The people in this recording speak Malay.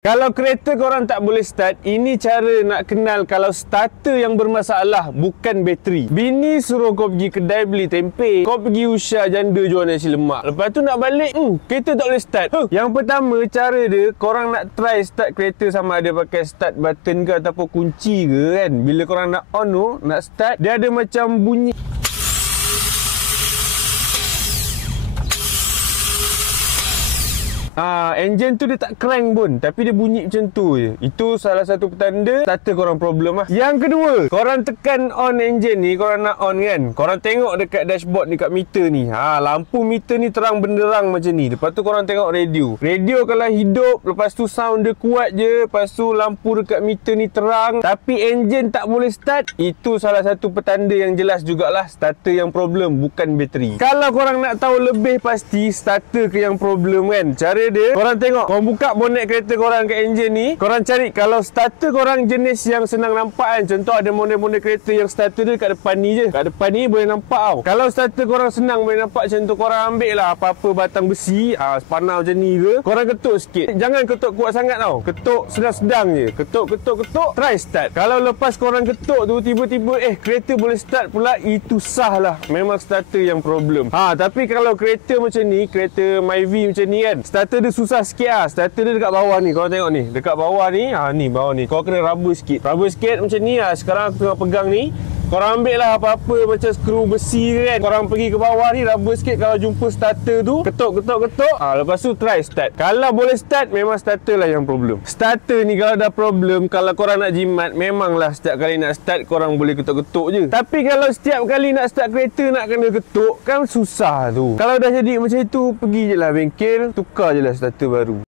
Kalau kereta korang tak boleh start, ini cara nak kenal kalau starter yang bermasalah, bukan bateri. Bini suruh kau pergi kedai beli tempe, kau pergi Usha janda jual nasi lemak. Lepas tu nak balik, kereta tak boleh start. Yang pertama, cara dia, korang nak try start kereta sama ada pakai start button ke ataupun kunci ke kan. Bila korang nak on tu, nak start, dia ada macam bunyi. Enjin tu dia tak crank pun, tapi dia bunyi macam tu je. Itu salah satu petanda starter korang problem lah. Yang kedua, korang tekan on enjin ni, korang nak on kan, korang tengok dekat dashboard ni, kat meter ni, lampu meter ni terang benderang macam ni. Lepas tu korang tengok radio. Radio kalau hidup, lepas tu sound dia kuat je, lepas tu lampu dekat meter ni terang, tapi enjin tak boleh start, itu salah satu petanda yang jelas jugalah starter yang problem, bukan bateri. Kalau korang nak tahu lebih pasti starter ke yang problem kan, cara dia, korang tengok, korang buka bonet kereta korang kat enjin ni, korang cari kalau starter korang jenis yang senang nampak kan. Contoh ada model-model kereta yang starter dia kat depan ni je, kat depan ni boleh nampak tau. Kalau starter korang senang boleh nampak macam tu, korang ambil lah apa-apa batang besi, sepanah macam ni ke, korang ketuk sikit, jangan ketuk kuat sangat tau, ketuk sedang-sedang je, ketuk, try start. Kalau lepas korang ketuk tu tiba-tiba kereta boleh start pula, itu sah lah, memang starter yang problem. Tapi kalau kereta macam ni, kereta Myvi macam ni kan, starter dia susah sikit lah. Starter dia dekat bawah ni, korang tengok ni, dekat bawah ni, ni bawah ni, korang kena rubber sikit macam ni lah. Sekarang aku tengah pegang ni, korang ambil lah apa-apa macam skru besi kan, korang pergi ke bawah ni, rubber sikit. Kalau jumpa starter tu, ketuk, lepas tu try start. Kalau boleh start, memang starter lah yang problem. Starter ni kalau dah problem, kalau korang nak jimat, memanglah setiap kali nak start korang boleh ketuk-ketuk je. Tapi kalau setiap kali nak start kereta nak kena ketuk, kan susah tu. Kalau dah jadi macam itu, pergi je lah bengkel, tukar je lah starter baru.